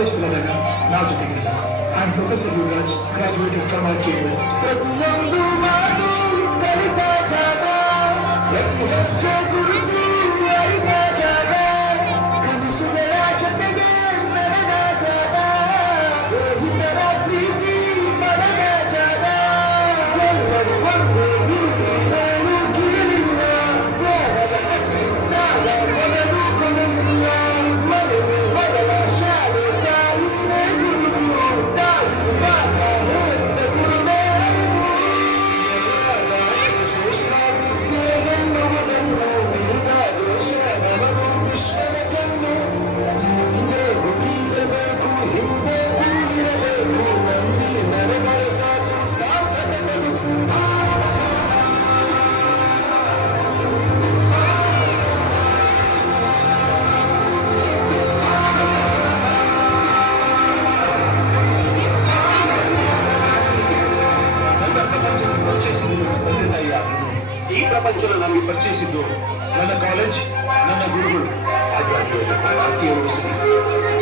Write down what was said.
College ಹೋದಾಗ ನಾವು ಜೊತೆಗಿರ್ಬೇಕು. I am professor Yuvraj, graduated from R K university. ಪ್ರತಿಯೊಂದು ಮಾತು ಕಲಿತಾ ಜಾಗ, ಪ್ರತಿ ಹೆಜ್ಜೆ ಗುರುತು ಅರಿತ ಜಾಗ, ಕನಸುಗಳ ಜೊತೆಗೆ ನಡೆದ ಜಾಗ, ಸ್ನೇಹಿತರ ಪ್ರೀತಿ ಪಡೆದ ಜಾಗ, ಎಲ್ಲರೂ ಒಂದೇ ಇರುವೆ ನಾನು ಕೀಳಿಲ್ಲ, ದೇವರ ಹೆಸರಿದ್ದಾಗ ಮೊದಲು ಕೊನೆಯಿಲ್ಲ, ಮನೆಗೆ ಮೊದಲ ಶಾಲೆ ತಾಯಿನೇ ಗುರುವು, ತಾಯಿ ಪಾಠ ಹೇಳಿದ ಗುರುವೇ ಶ್ರೇಷ್ಠ ವಿದ್ಯೆ ಎನ್ನುವುದನ್ನು ತಿಳಿದ ದೇಶ ನಮದು ವಿಶ್ವದ ಕಣ್ಣು. ಮುಂದೆ ಗುರಿ ಇರಬೇಕು, ಹಿಂದೆ ಗುರಿಯಿರಬೇಕು, ನಂಬಿ ನಡೆದರೆ ಸಾಕು ಸಾರ್ಥಕ ಬದುಕು. ನನ್ನ ಪ್ರಪಂಚವನ್ನು ಪರಿಚಯಿಸಿದ್ದು ತಂದೆ ತಾಯಿ ಆದರು. ಈ ಪ್ರಪಂಚವನ್ನು ನಮಗೆ ಪರಿಚಯಿಸಿದ್ದು ನನ್ನ ಕಾಲೇಜ್, ನನ್ನ ಗುರುಗಳು. I graduated from RK University.